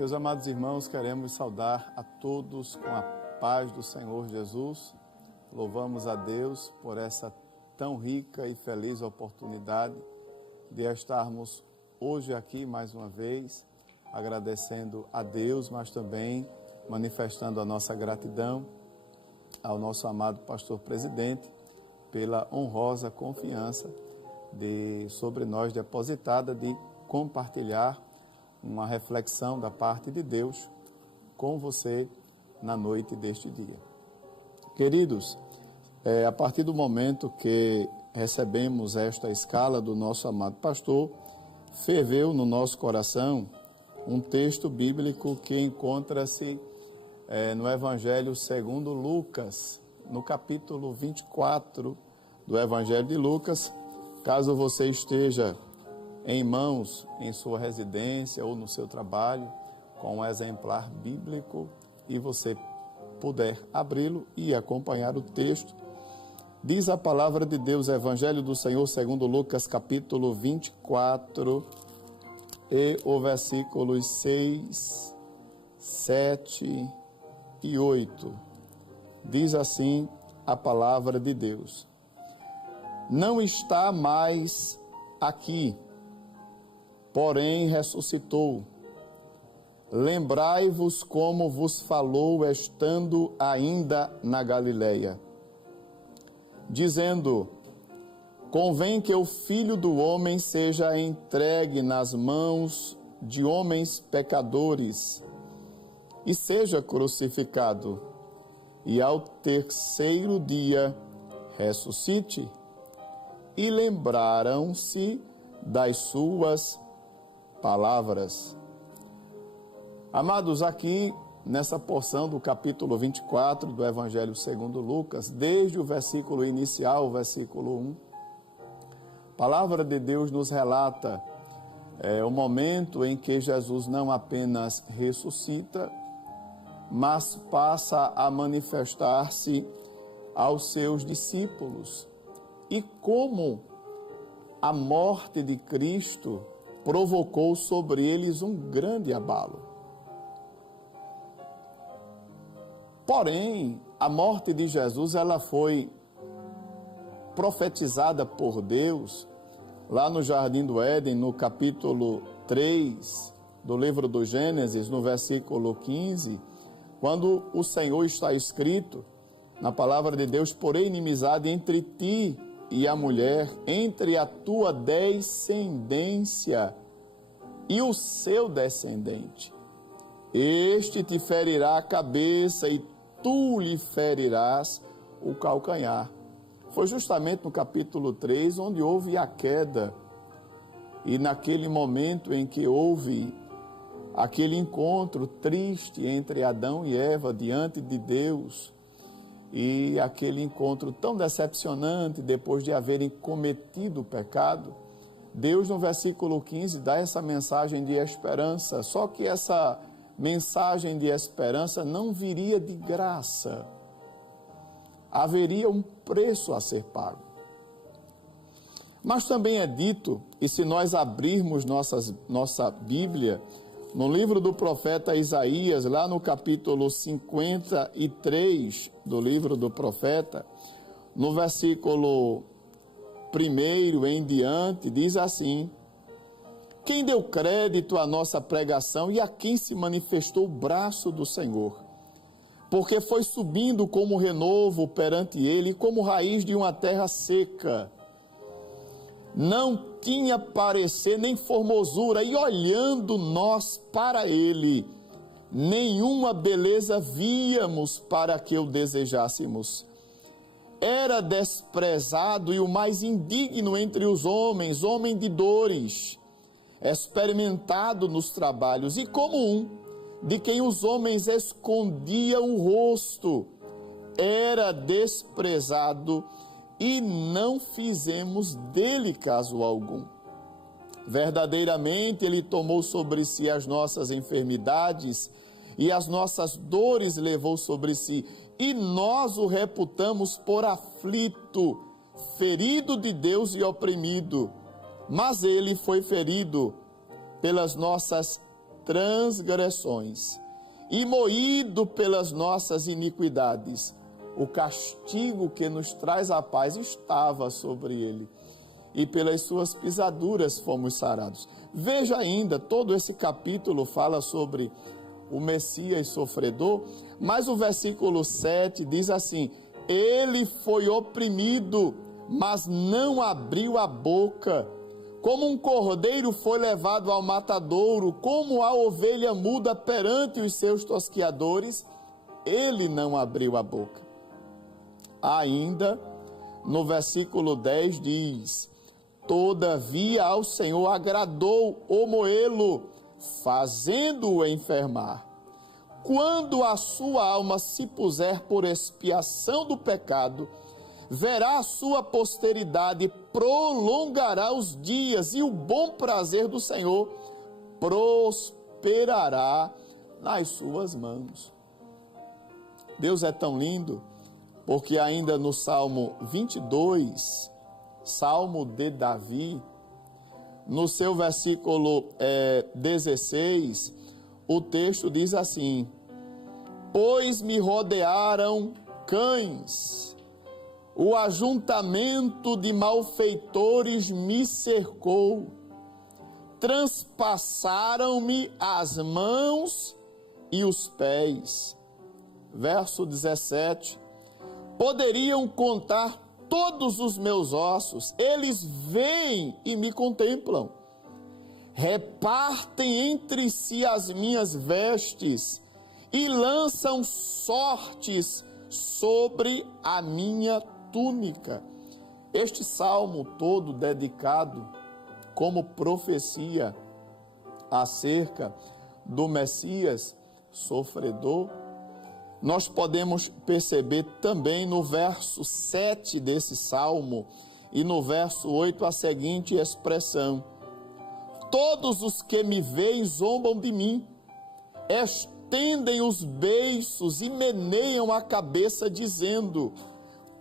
Meus amados irmãos, queremos saudar a todos com a paz do Senhor Jesus. Louvamos a Deus por essa tão rica e feliz oportunidade de estarmos hoje aqui mais uma vez, agradecendo a Deus, mas também manifestando a nossa gratidão ao nosso amado pastor presidente pela honrosa confiança sobre nós depositada de compartilhar uma reflexão da parte de Deus com você na noite deste dia. Queridos, a partir do momento que recebemos esta escala do nosso amado pastor, ferveu no nosso coração um texto bíblico que encontra-se no Evangelho segundo Lucas, no capítulo 24 do Evangelho de Lucas. Caso você esteja em mãos, em sua residência ou no seu trabalho, com um exemplar bíblico, e você puder abri-lo e acompanhar o texto, diz a palavra de Deus, Evangelho do Senhor segundo Lucas, capítulo 24, e o versículos 6, 7 e 8. Diz assim a palavra de Deus: Não está mais aqui, porém ressuscitou. Lembrai-vos como vos falou estando ainda na Galileia, dizendo: Convém que o Filho do Homem seja entregue nas mãos de homens pecadores e seja crucificado, e ao terceiro dia ressuscite. E lembraram-se das suas palavras. Amados, aqui nessa porção do capítulo 24 do Evangelho segundo Lucas, desde o versículo inicial, o versículo 1, a palavra de Deus nos relata o momento em que Jesus não apenas ressuscita, mas passa a manifestar-se aos seus discípulos, e como a morte de Cristo provocou sobre eles um grande abalo. Porém, a morte de Jesus, ela foi profetizada por Deus lá no Jardim do Éden, no capítulo 3 do livro do Gênesis, no versículo 15, quando o Senhor está escrito na palavra de Deus: porém inimizade entre ti e a mulher, entre a tua descendência e o seu descendente. Este te ferirá a cabeça e tu lhe ferirás o calcanhar. Foi justamente no capítulo 3 onde houve a queda, e naquele momento em que houve aquele encontro triste entre Adão e Eva diante de Deus, e aquele encontro tão decepcionante depois de haverem cometido o pecado, Deus no versículo 15 dá essa mensagem de esperança, só que essa mensagem de esperança não viria de graça, haveria um preço a ser pago. Mas também é dito, e se nós abrirmos nossa Bíblia, no livro do profeta Isaías, lá no capítulo 53 do livro do profeta, no versículo 1 em diante, diz assim: Quem deu crédito à nossa pregação e a quem se manifestou o braço do Senhor? Porque foi subindo como renovo perante ele, como raiz de uma terra seca. Não tinha parecer nem formosura, e olhando nós para ele, nenhuma beleza víamos para que o desejássemos. Era desprezado e o mais indigno entre os homens, homem de dores, experimentado nos trabalhos, e como um de quem os homens escondiam o rosto. Era desprezado e não fizemos dele caso algum. Verdadeiramente ele tomou sobre si as nossas enfermidades e as nossas dores levou sobre si, e nós o reputamos por aflito, ferido de Deus e oprimido. Mas ele foi ferido pelas nossas transgressões e moído pelas nossas iniquidades. O castigo que nos traz a paz estava sobre ele, e pelas suas pisaduras fomos sarados. Veja ainda, todo esse capítulo fala sobre o Messias sofredor, mas o versículo 7 diz assim: ele foi oprimido, mas não abriu a boca. Como um cordeiro foi levado ao matadouro, como a ovelha muda perante os seus tosquiadores, ele não abriu a boca. Ainda, no versículo 10 diz: todavia ao Senhor agradou o moê-lo, fazendo-o enfermar. Quando a sua alma se puser por expiação do pecado, verá a sua posteridade, prolongará os dias, e o bom prazer do Senhor prosperará nas suas mãos. Deus é tão lindo, porque ainda no Salmo 22, Salmo de Davi, no seu versículo 16, o texto diz assim: pois me rodearam cães, o ajuntamento de malfeitores me cercou, transpassaram-me as mãos e os pés. Verso 17, poderiam contar todos os meus ossos, eles vêm e me contemplam, repartem entre si as minhas vestes e lançam sortes sobre a minha túnica. Este salmo todo dedicado como profecia acerca do Messias sofredor, nós podemos perceber também no verso 7 desse salmo e no verso 8 a seguinte expressão: todos os que me veem zombam de mim, estendem os beiços e meneiam a cabeça, dizendo: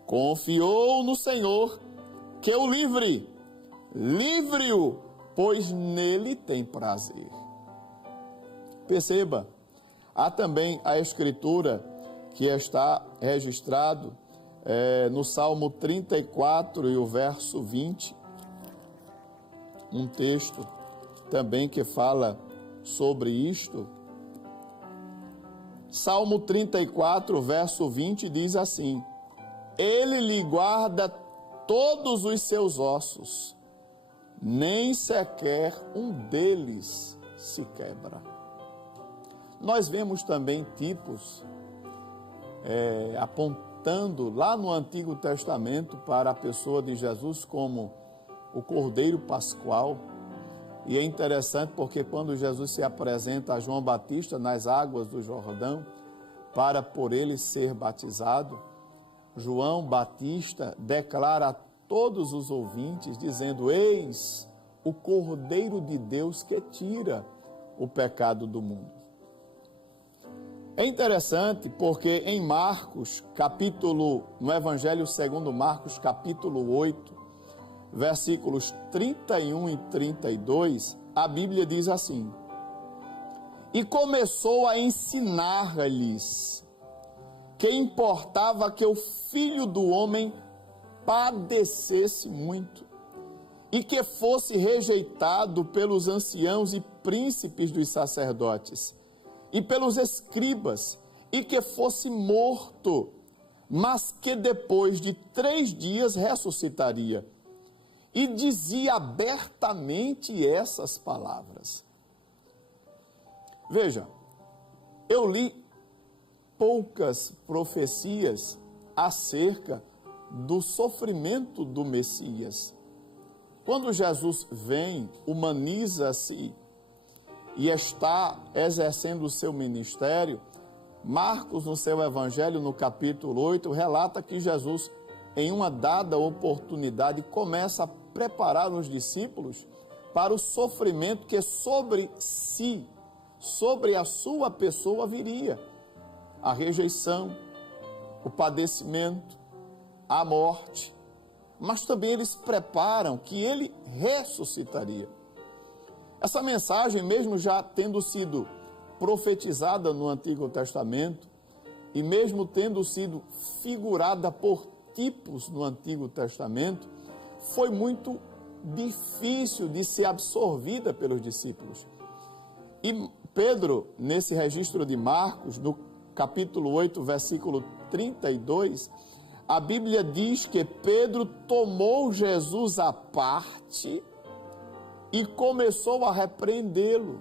confiou no Senhor, que o livre-o, pois nele tem prazer. Perceba, há também a escritura que está registrado no Salmo 34 e o verso 20, um texto também que fala sobre isto. Salmo 34, verso 20 diz assim: ele lhe guarda todos os seus ossos, nem sequer um deles se quebra. Nós vemos também tipos apontando lá no Antigo Testamento para a pessoa de Jesus como o Cordeiro Pascual. E é interessante porque quando Jesus se apresenta a João Batista nas águas do Jordão para por ele ser batizado, João Batista declara a todos os ouvintes, dizendo: eis o Cordeiro de Deus que tira o pecado do mundo. É interessante porque em Marcos, no Evangelho segundo Marcos, capítulo 8, versículos 31 e 32, a Bíblia diz assim: e começou a ensinar-lhes que importava que o Filho do Homem padecesse muito e que fosse rejeitado pelos anciãos e príncipes dos sacerdotes e pelos escribas, e que fosse morto, mas que depois de 3 dias ressuscitaria. E dizia abertamente essas palavras. Veja, eu li poucas profecias acerca do sofrimento do Messias. Quando Jesus vem, humaniza-se e está exercendo o seu ministério, Marcos, no seu Evangelho, no capítulo 8, relata que Jesus, em uma dada oportunidade, começa a preparar os discípulos para o sofrimento que sobre si, sobre a sua pessoa viria. A rejeição, o padecimento, a morte, mas também eles preparam que ele ressuscitaria. Essa mensagem, mesmo já tendo sido profetizada no Antigo Testamento, e mesmo tendo sido figurada por tipos no Antigo Testamento, foi muito difícil de ser absorvida pelos discípulos. E Pedro, nesse registro de Marcos, no capítulo 8, versículo 32, a Bíblia diz que Pedro tomou Jesus à parte e começou a repreendê-lo.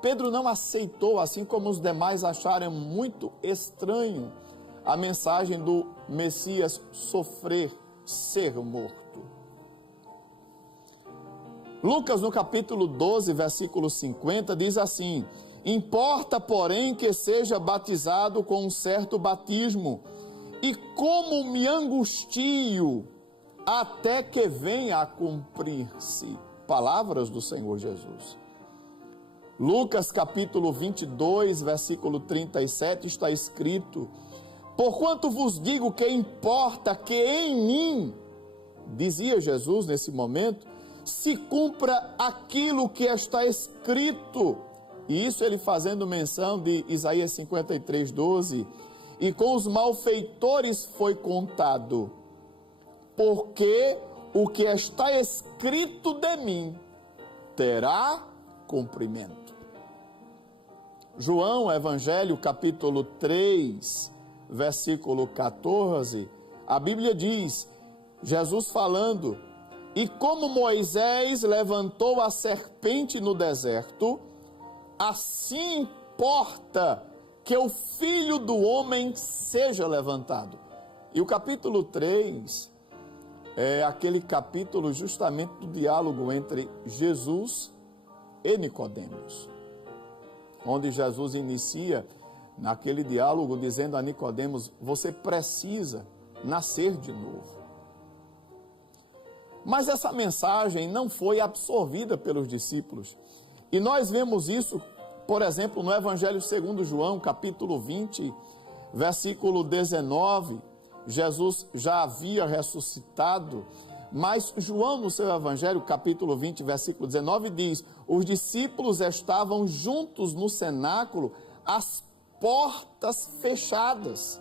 Pedro não aceitou, assim como os demais acharam muito estranho a mensagem do Messias sofrer, ser morto. Lucas, no capítulo 12, versículo 50, diz assim: importa, porém, que seja batizado com um certo batismo, e como me angustio até que venha a cumprir-se. Palavras do Senhor Jesus. Lucas capítulo 22, versículo 37, está escrito: porquanto vos digo que importa que em mim, dizia Jesus nesse momento, se cumpra aquilo que está escrito. E isso ele fazendo menção de Isaías 53, 12. E com os malfeitores foi contado, porque o que está escrito de mim terá cumprimento. João, Evangelho, capítulo 3, versículo 14, a Bíblia diz, Jesus falando: e como Moisés levantou a serpente no deserto, assim importa que o Filho do Homem seja levantado. E o capítulo 3 é aquele capítulo justamente do diálogo entre Jesus e Nicodemos, onde Jesus inicia naquele diálogo dizendo a Nicodemos: você precisa nascer de novo. Mas essa mensagem não foi absorvida pelos discípulos. E nós vemos isso, por exemplo, no Evangelho segundo João, capítulo 20, versículo 19. Jesus já havia ressuscitado, mas João, no seu Evangelho, capítulo 20, versículo 19, diz: os discípulos estavam juntos no cenáculo, as portas fechadas,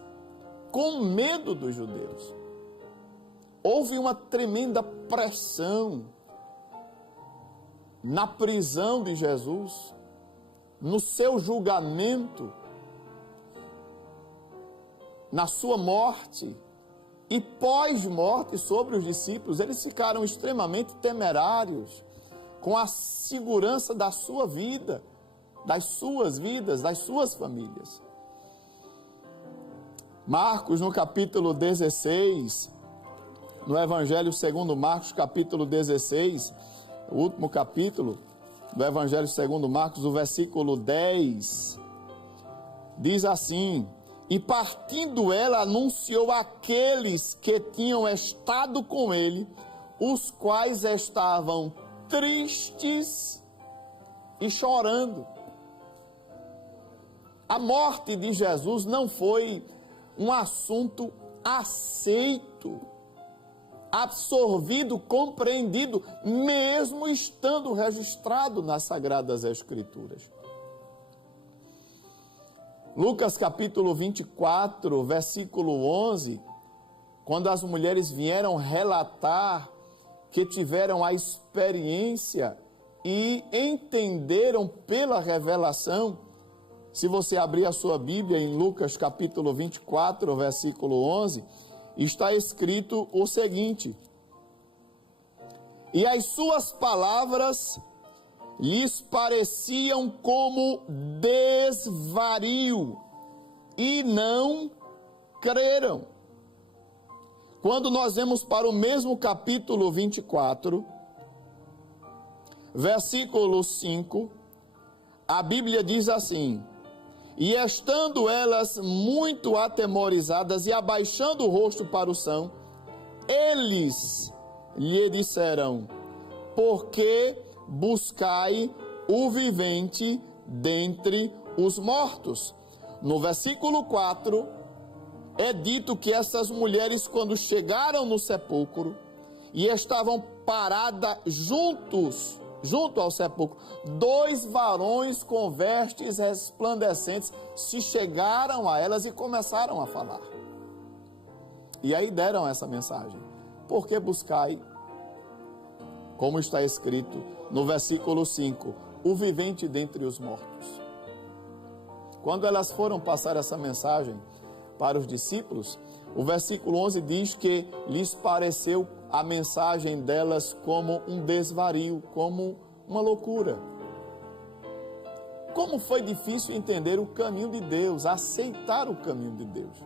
com medo dos judeus. Houve uma tremenda pressão na prisão de Jesus, no seu julgamento, na sua morte e pós-morte sobre os discípulos. Eles ficaram extremamente temerários com a segurança da sua vida, das suas vidas, das suas famílias. Marcos, no capítulo 16, no Evangelho segundo Marcos, capítulo 16, o último capítulo do Evangelho segundo Marcos, o versículo 10, diz assim: e partindo ela, anunciou àqueles que tinham estado com ele, os quais estavam tristes e chorando. A morte de Jesus não foi um assunto aceito, absorvido, compreendido, mesmo estando registrado nas Sagradas Escrituras. Lucas capítulo 24, versículo 11, quando as mulheres vieram relatar que tiveram a experiência e entenderam pela revelação, se você abrir a sua Bíblia em Lucas capítulo 24, versículo 11, está escrito o seguinte: e as suas palavras lhes pareciam como desvario, e não creram. Quando nós vemos para o mesmo capítulo 24, versículo 5, a Bíblia diz assim: e estando elas muito atemorizadas e abaixando o rosto para o chão, eles lhe disseram: por que buscai o vivente dentre os mortos? No versículo 4, é dito que essas mulheres, quando chegaram no sepulcro e estavam paradas junto ao sepulcro, 2 varões com vestes resplandecentes se chegaram a elas e começaram a falar. E aí deram essa mensagem: por que buscai, como está escrito no versículo 5, o vivente dentre os mortos? Quando elas foram passar essa mensagem para os discípulos, o versículo 11 diz que lhes pareceu a mensagem delas como um desvario, como uma loucura. Como foi difícil entender o caminho de Deus, aceitar o caminho de Deus.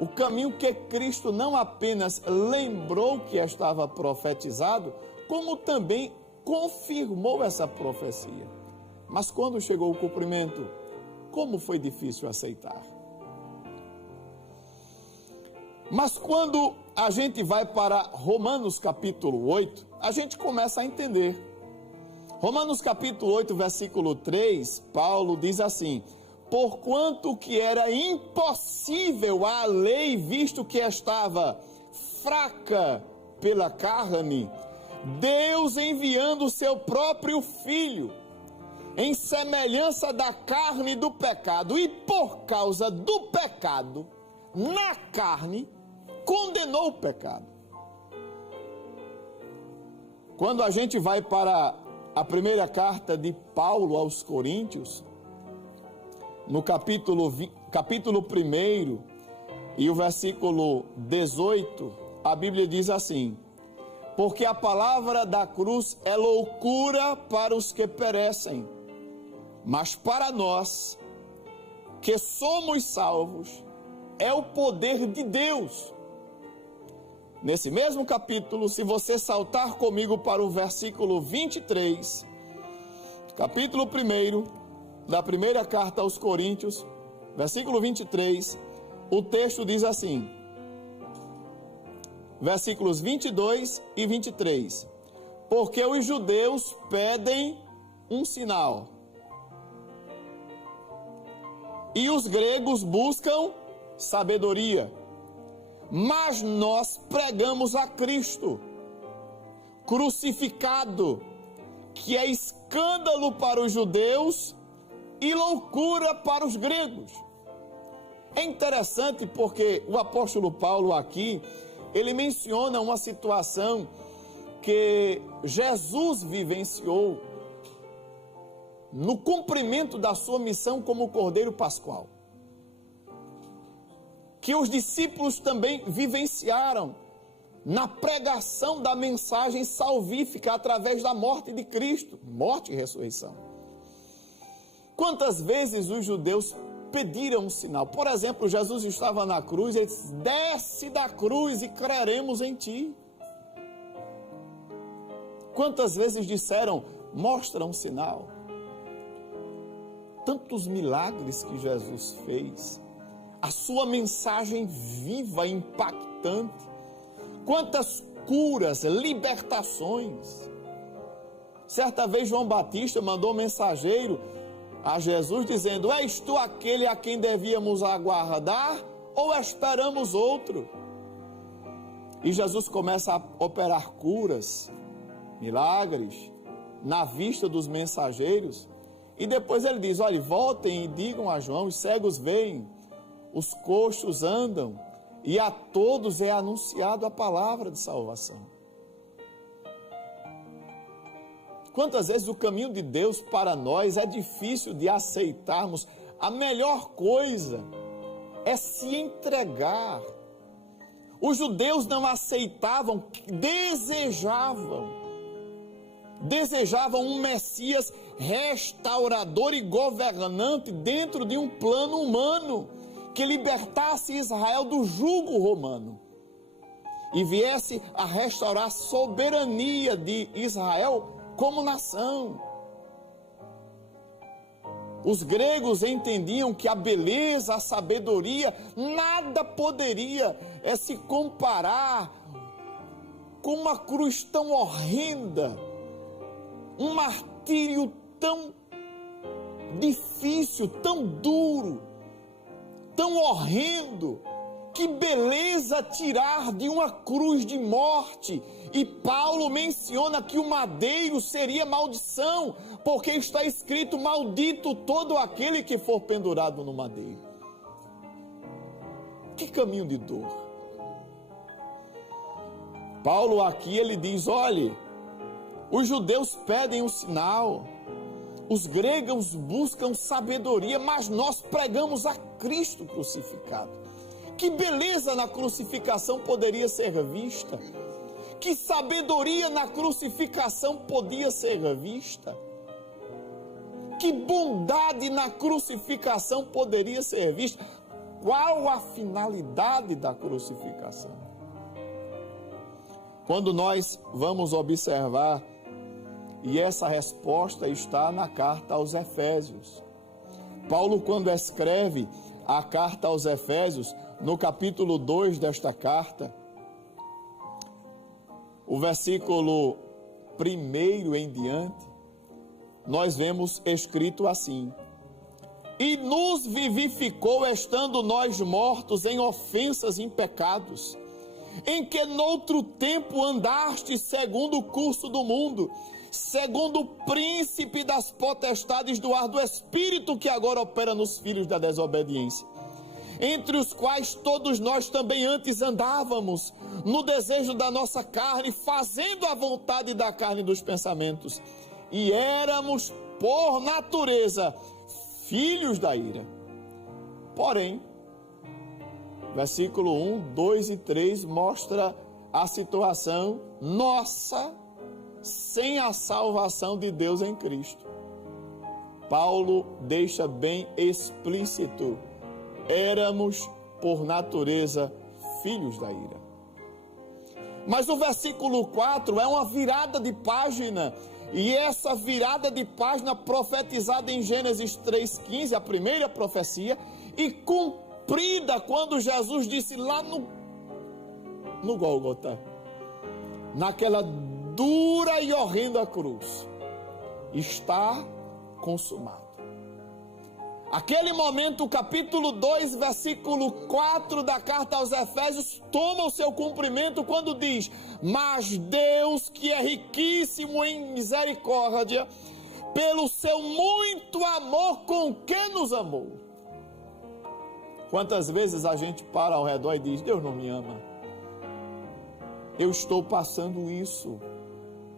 O caminho que Cristo não apenas lembrou que estava profetizado, como também confirmou essa profecia. Mas quando chegou o cumprimento, como foi difícil aceitar. Mas quando a gente vai para Romanos capítulo 8, a gente começa a entender. Romanos capítulo 8, versículo 3, Paulo diz assim: porquanto que era impossível à lei, visto que estava fraca pela carne, Deus enviando o seu próprio Filho, em semelhança da carne do pecado, e por causa do pecado, na carne, condenou o pecado. Quando a gente vai para a primeira carta de Paulo aos Coríntios, no capítulo 1 e o versículo 18, a Bíblia diz assim: porque a palavra da cruz é loucura para os que perecem, mas para nós, que somos salvos, é o poder de Deus. Nesse mesmo capítulo, se você saltar comigo para o versículo 23, capítulo 1 da primeira carta aos Coríntios, versículo 23, o texto diz assim, versículos 22 e 23, porque os judeus pedem um sinal, e os gregos buscam sabedoria, mas nós pregamos a Cristo crucificado, que é escândalo para os judeus e loucura para os gregos. É interessante porque o apóstolo Paulo aqui, ele menciona uma situação que Jesus vivenciou no cumprimento da sua missão como Cordeiro Pascual, que os discípulos também vivenciaram na pregação da mensagem salvífica através da morte de Cristo, morte e ressurreição. Quantas vezes os judeus pediram um sinal? Por exemplo, Jesus estava na cruz, ele disse: desce da cruz e creremos em ti. Quantas vezes disseram: mostra um sinal? Tantos milagres que Jesus fez, a sua mensagem viva, impactante, quantas curas, libertações. Certa vez João Batista mandou um mensageiro a Jesus dizendo: és tu aquele a quem devíamos aguardar ou esperamos outro? E Jesus começa a operar curas, milagres, na vista dos mensageiros, e depois ele diz: olha, voltem e digam a João, os cegos veem, os coxos andam, e a todos é anunciado a palavra de salvação. Quantas vezes o caminho de Deus para nós é difícil de aceitarmos? A melhor coisa é se entregar. Os judeus não aceitavam, desejavam um Messias restaurador e governante dentro de um plano humano, que libertasse Israel do jugo romano e viesse a restaurar a soberania de Israel como nação. Os gregos entendiam que a beleza, a sabedoria, nada poderia se comparar com uma cruz tão horrenda, um martírio tão difícil, tão duro, tão horrendo, Que beleza tirar de uma cruz de morte. E Paulo menciona que o madeiro seria maldição, porque está escrito: maldito todo aquele que for pendurado no madeiro. Que caminho de dor. Paulo aqui ele diz: olhe, os judeus pedem um sinal, os gregos buscam sabedoria, mas nós pregamos a Cristo crucificado. Que beleza na crucificação poderia ser vista, que sabedoria na crucificação podia ser vista, que bondade na crucificação poderia ser vista. Qual a finalidade da crucificação? Quando nós vamos observar, e essa resposta está na carta aos Efésios. Paulo, quando escreve a carta aos Efésios, no capítulo 2 desta carta, o versículo 1 em diante, nós vemos escrito assim: e nos vivificou, estando nós mortos em ofensas e em pecados, em que noutro tempo andaste segundo o curso do mundo, segundo o príncipe das potestades do ar do espírito que agora opera nos filhos da desobediência, entre os quais todos nós também antes andávamos, no desejo da nossa carne, fazendo a vontade da carne e dos pensamentos, e éramos, por natureza, filhos da ira. Porém, versículo 1, 2 e 3 mostra a situação nossa sem a salvação de Deus em Cristo. Paulo deixa bem explícito: éramos, por natureza, filhos da ira. Mas o versículo 4 é uma virada de página, e essa virada de página profetizada em Gênesis 3,15, a primeira profecia, e cumprida quando Jesus disse lá no Gólgota, naquela dura e horrenda cruz: está consumado. Aquele momento, o capítulo 2, versículo 4 da carta aos Efésios toma o seu cumprimento quando diz: mas Deus, que é riquíssimo em misericórdia, pelo seu muito amor com que nos amou. Quantas vezes a gente para ao redor e diz: Deus não me ama, eu estou passando isso,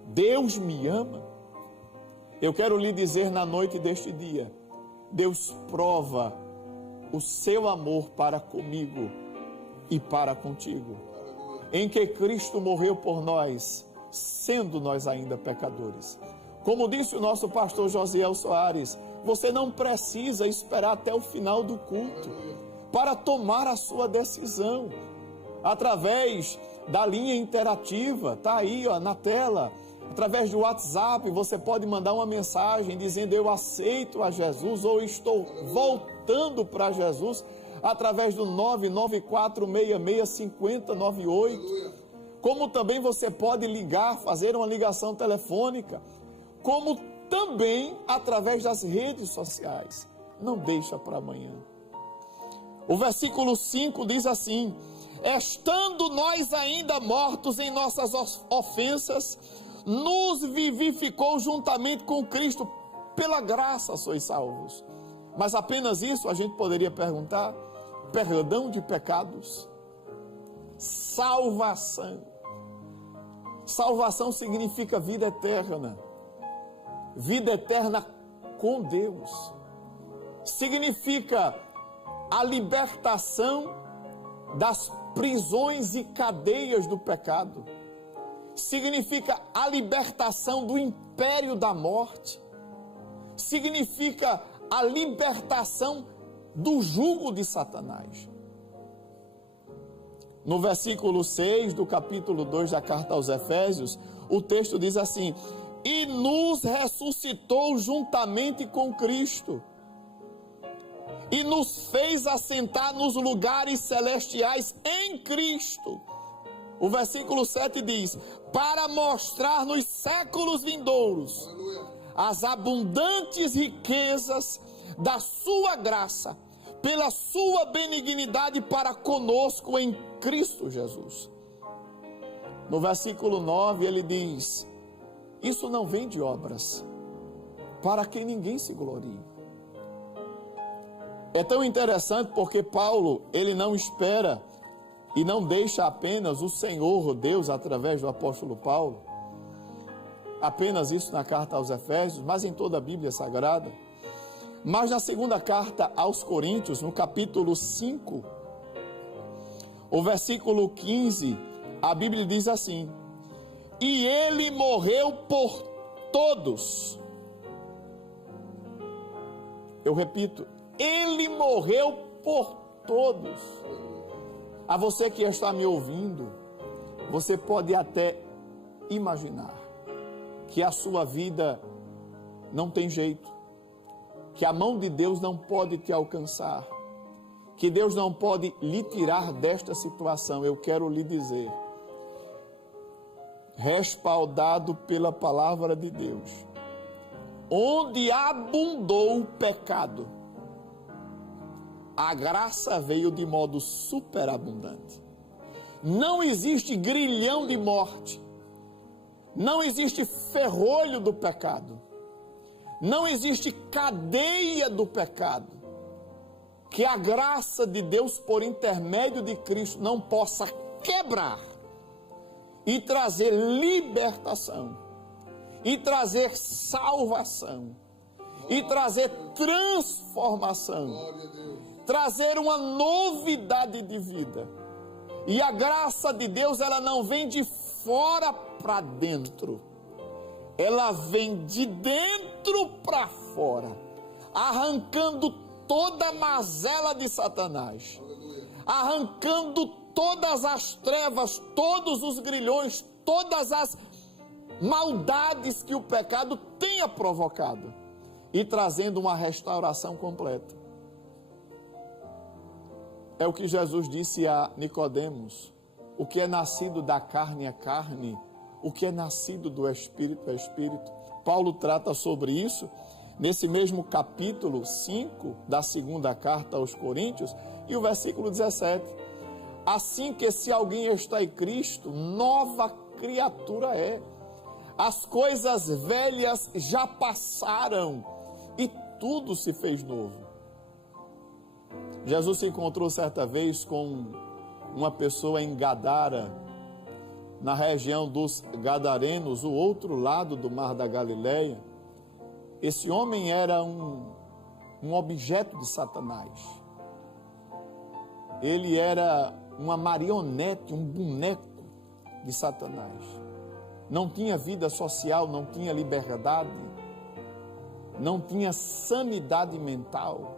Deus me ama? Eu quero lhe dizer na noite deste dia: Deus prova o seu amor para comigo e para contigo, em que Cristo morreu por nós, sendo nós ainda pecadores. Como disse o nosso pastor Josiel Soares, você não precisa esperar até o final do culto para tomar a sua decisão. Através da linha interativa, está aí ó, na tela, através do WhatsApp, você pode mandar uma mensagem dizendo: eu aceito a Jesus, ou estou voltando para Jesus, através do 994665098. Como também você pode ligar, fazer uma ligação telefônica, como também através das redes sociais. Não deixa para amanhã. O versículo 5 diz assim: estando nós ainda mortos em nossas ofensas, nos vivificou juntamente com Cristo, pela graça sois salvos. Mas apenas isso a gente poderia perguntar: perdão de pecados, salvação. Salvação significa vida eterna com Deus. Significa a libertação das prisões e cadeias do pecado. Significa a libertação do império da morte. Significa a libertação do jugo de Satanás. No versículo 6 do capítulo 2 da carta aos Efésios, o texto diz assim: e nos ressuscitou juntamente com Cristo, e nos fez assentar nos lugares celestiais em Cristo. O versículo 7 diz: para mostrar nos séculos vindouros as abundantes riquezas da sua graça, pela sua benignidade para conosco em Cristo Jesus. No versículo 9 ele diz: isso não vem de obras, para que ninguém se glorie. É tão interessante porque Paulo, ele não espera e não deixa apenas o Senhor Deus, através do apóstolo Paulo, apenas isso na carta aos Efésios, mas em toda a Bíblia Sagrada. Mas na segunda carta aos Coríntios, no capítulo 5, o versículo 15, a Bíblia diz assim: e ele morreu por todos. Eu repito, ele morreu por todos. A você que está me ouvindo, você pode até imaginar que a sua vida não tem jeito, que a mão de Deus não pode te alcançar, que Deus não pode lhe tirar desta situação. Eu quero lhe dizer, respaldado pela palavra de Deus, onde abundou o pecado, a graça veio de modo superabundante. Não existe grilhão de morte, não existe ferrolho do pecado, não existe cadeia do pecado, que a graça de Deus, por intermédio de Cristo, não possa quebrar e trazer libertação, e trazer salvação, e trazer transformação, trazer uma novidade de vida. E a graça de Deus, ela não vem de fora para dentro, ela vem de dentro para fora, arrancando toda a mazela de Satanás, arrancando todas as trevas, todos os grilhões, todas as maldades que o pecado tenha provocado, e trazendo uma restauração completa. É o que Jesus disse a Nicodemos: o que é nascido da carne é carne, o que é nascido do Espírito é Espírito. Paulo trata sobre isso nesse mesmo capítulo 5 da segunda carta aos Coríntios, e o versículo 17. Assim que se alguém está em Cristo, nova criatura é. As coisas velhas já passaram e tudo se fez novo. Jesus se encontrou certa vez com uma pessoa em Gadara, na região dos Gadarenos, o outro lado do mar da Galileia. Esse homem era um objeto de Satanás. Ele era uma marionete, um boneco de Satanás. Não tinha vida social, não tinha liberdade, não tinha sanidade mental.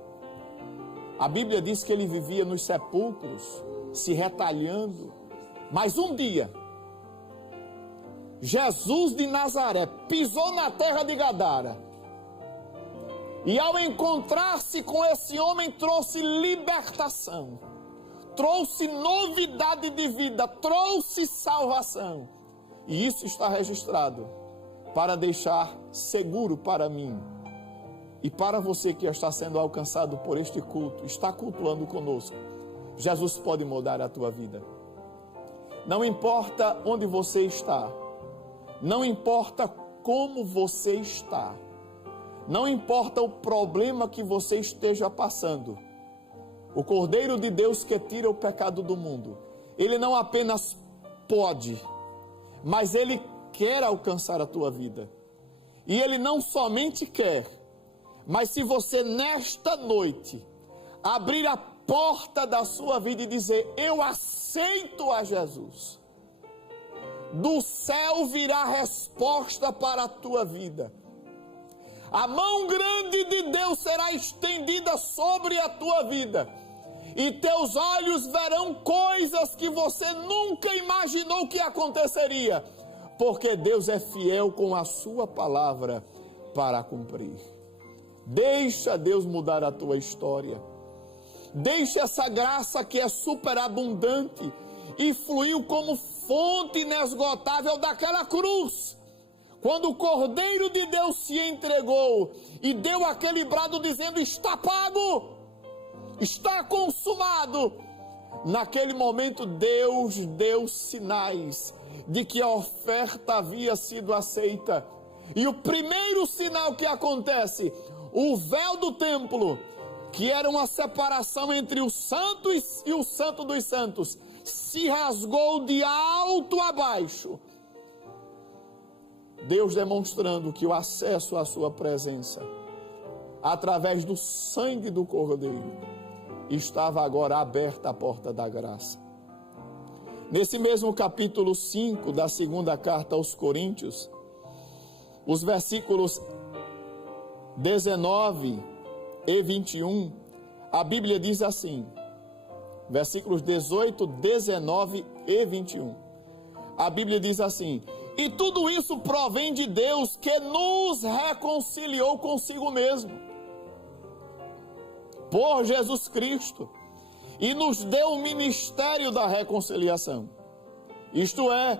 A Bíblia diz que ele vivia nos sepulcros, se retalhando. Mas um dia, Jesus de Nazaré pisou na terra de Gadara, e ao encontrar-se com esse homem, trouxe libertação, trouxe novidade de vida, trouxe salvação. E isso está registrado para deixar seguro para mim e para você que está sendo alcançado por este culto, está cultuando conosco. Jesus pode mudar a tua vida. Não importa onde você está, não importa como você está, não importa o problema que você esteja passando, o Cordeiro de Deus que tira o pecado do mundo, ele não apenas pode, mas ele quer alcançar a tua vida. E ele não somente quer, mas se você nesta noite abrir a porta da sua vida e dizer: eu aceito a Jesus, do céu virá resposta para a tua vida. A mão grande de Deus será estendida sobre a tua vida, e teus olhos verão coisas que você nunca imaginou que aconteceria, porque Deus é fiel com a sua palavra para cumprir. Deixa Deus mudar a tua história. Deixa essa graça que é superabundante e fluiu como fonte inesgotável daquela cruz. Quando o Cordeiro de Deus se entregou e deu aquele brado dizendo: está pago. está consumado. Naquele momento Deus deu sinais de que a oferta havia sido aceita. E o primeiro sinal que acontece, o véu do templo, que era uma separação entre o santo e o santo dos santos, se rasgou de alto a baixo. Deus demonstrando que o acesso à sua presença, através do sangue do Cordeiro, estava agora aberta a porta da graça. Nesse mesmo capítulo 5 da segunda carta aos Coríntios, os versículos 19 e 21, a Bíblia diz assim, versículos 18, 19 e 21, a Bíblia diz assim: e tudo isso provém de Deus, que nos reconciliou consigo mesmo, por Jesus Cristo, e nos deu o ministério da reconciliação. Isto é,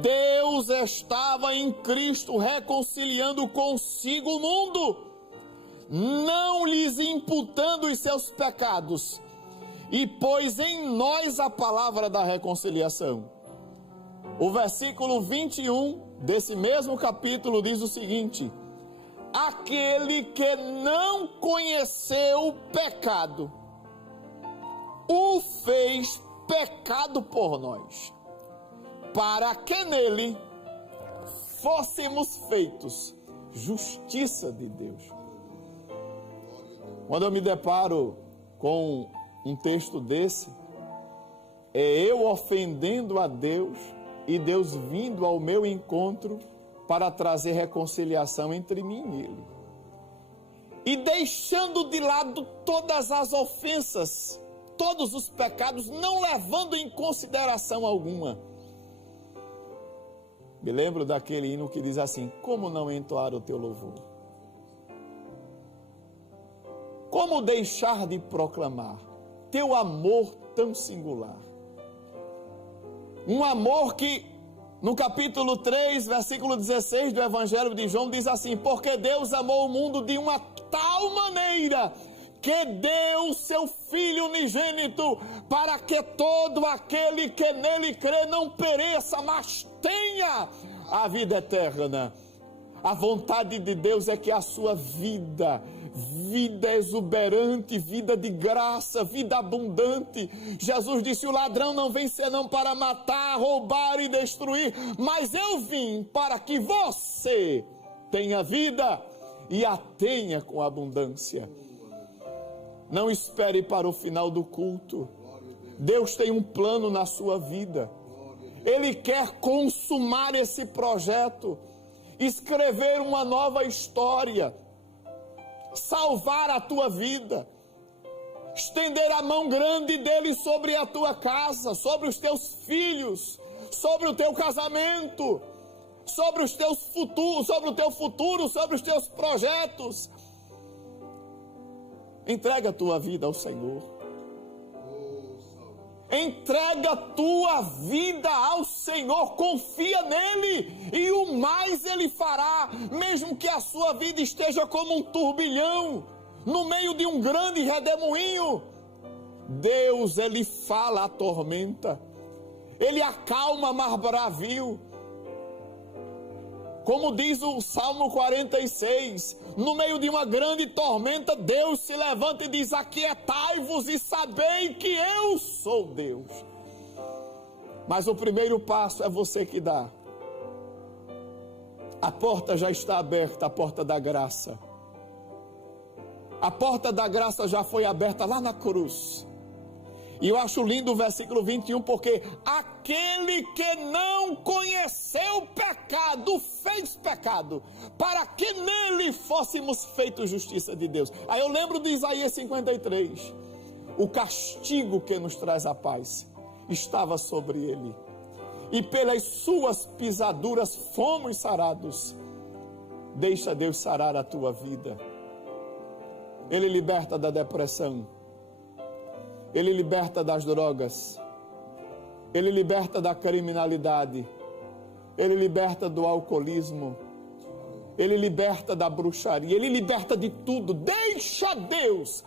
Deus estava em Cristo reconciliando consigo o mundo, não lhes imputando os seus pecados, e pôs em nós a palavra da reconciliação. O versículo 21 desse mesmo capítulo diz o seguinte: aquele que não conheceu o pecado, o fez pecado por nós, para que nele fôssemos feitos justiça de Deus. Quando eu me deparo com um texto desse, é eu ofendendo a Deus e Deus vindo ao meu encontro para trazer reconciliação entre mim e Ele. E deixando de lado todas as ofensas, todos os pecados, não levando em consideração alguma. Me lembro daquele hino que diz assim: como não entoar o teu louvor? Como deixar de proclamar teu amor tão singular? Um amor que, no capítulo 3, versículo 16 do Evangelho de João, diz assim: porque Deus amou o mundo de uma tal maneira que deu seu Filho unigênito, para que todo aquele que nele crê não pereça, mas tenha a vida eterna. A vontade de Deus é que a sua vida exuberante, vida de graça, vida abundante. Jesus disse: o ladrão não vem senão para matar, roubar e destruir, mas eu vim para que você tenha vida e a tenha com abundância. Não espere para o final do culto. Deus tem um plano na sua vida. Ele quer consumar esse projeto, escrever uma nova história, salvar a tua vida, estender a mão grande dele sobre a tua casa, sobre os teus filhos, sobre o teu casamento, sobre os teus futuros, sobre o teu futuro, sobre os teus projetos. Entrega a tua vida ao Senhor. Entrega a tua vida ao Senhor, confia nele e o mais ele fará, mesmo que a sua vida esteja como um turbilhão, no meio de um grande redemoinho. Deus, ele fala a tormenta, ele acalma mar bravio. Como diz o Salmo 46, no meio de uma grande tormenta, Deus se levanta e diz: aquietai-vos e sabei que eu sou Deus. Mas o primeiro passo é você que dá. A porta já está aberta, a porta da graça. A porta da graça já foi aberta lá na cruz. E eu acho lindo o versículo 21, porque aquele que não conheceu o pecado, fez pecado, para que nele fôssemos feitos justiça de Deus. Aí eu lembro de Isaías 53, o castigo que nos traz a paz estava sobre ele, e pelas suas pisaduras fomos sarados. Deixa Deus sarar a tua vida. Ele liberta da depressão, ele liberta das drogas, ele liberta da criminalidade, ele liberta do alcoolismo, ele liberta da bruxaria, ele liberta de tudo. Deixa Deus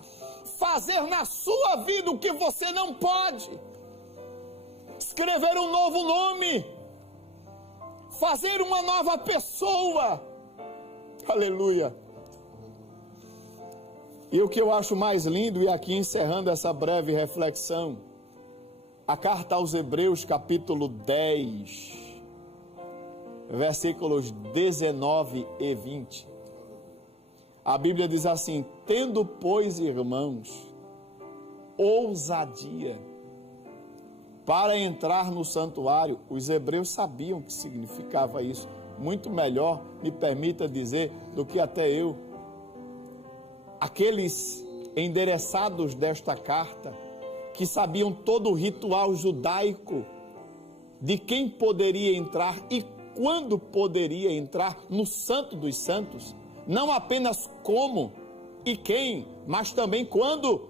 fazer na sua vida o que você não pode, escrever um novo nome, fazer uma nova pessoa. Aleluia. E o que eu acho mais lindo, e aqui encerrando essa breve reflexão, a carta aos Hebreus, capítulo 10, versículos 19 e 20. A Bíblia diz assim: tendo, pois, irmãos, ousadia para entrar no santuário. Os hebreus sabiam o que significava isso, muito melhor, me permita dizer, do que até eu. Aqueles endereçados desta carta, que sabiam todo o ritual judaico de quem poderia entrar e quando poderia entrar no Santo dos Santos, não apenas como e quem, mas também quando.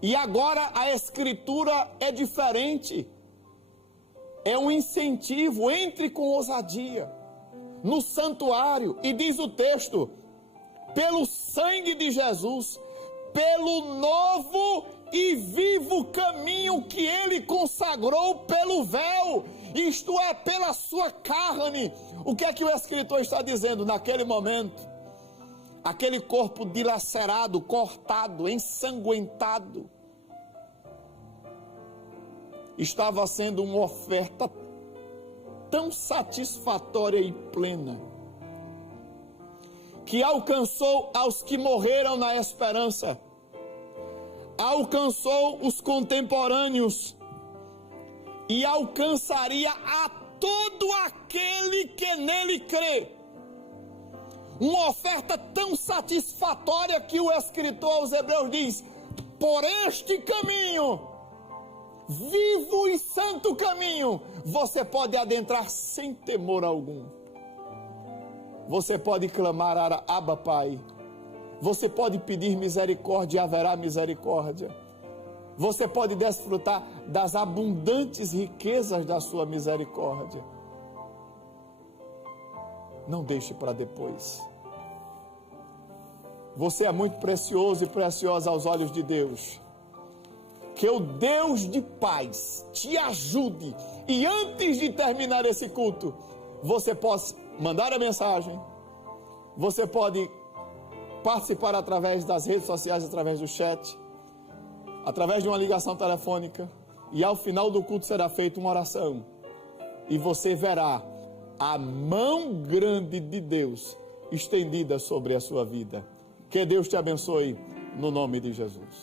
E agora a Escritura é diferente, é um incentivo, entre com ousadia no santuário, e diz o texto, pelo sangue de Jesus, pelo novo e vivo caminho que ele consagrou pelo véu, isto é, pela sua carne. O que é que o escritor está dizendo naquele momento? Aquele corpo dilacerado, cortado, ensanguentado, estava sendo uma oferta tão satisfatória e plena, que alcançou aos que morreram na esperança, alcançou os contemporâneos e alcançaria a todo aquele que nele crê. Uma oferta tão satisfatória que o escritor aos Hebreus diz: por este caminho, vivo e santo caminho, você pode adentrar sem temor algum. Você pode clamar, Abba, Pai. Você pode pedir misericórdia e haverá misericórdia. Você pode desfrutar das abundantes riquezas da sua misericórdia. Não deixe para depois. Você é muito precioso e preciosa aos olhos de Deus. Que o Deus de paz te ajude e antes de terminar esse culto, você possa mandar a mensagem, você pode participar através das redes sociais, através do chat, através de uma ligação telefônica, e ao final do culto será feita uma oração e você verá a mão grande de Deus estendida sobre a sua vida. Que Deus te abençoe no nome de Jesus.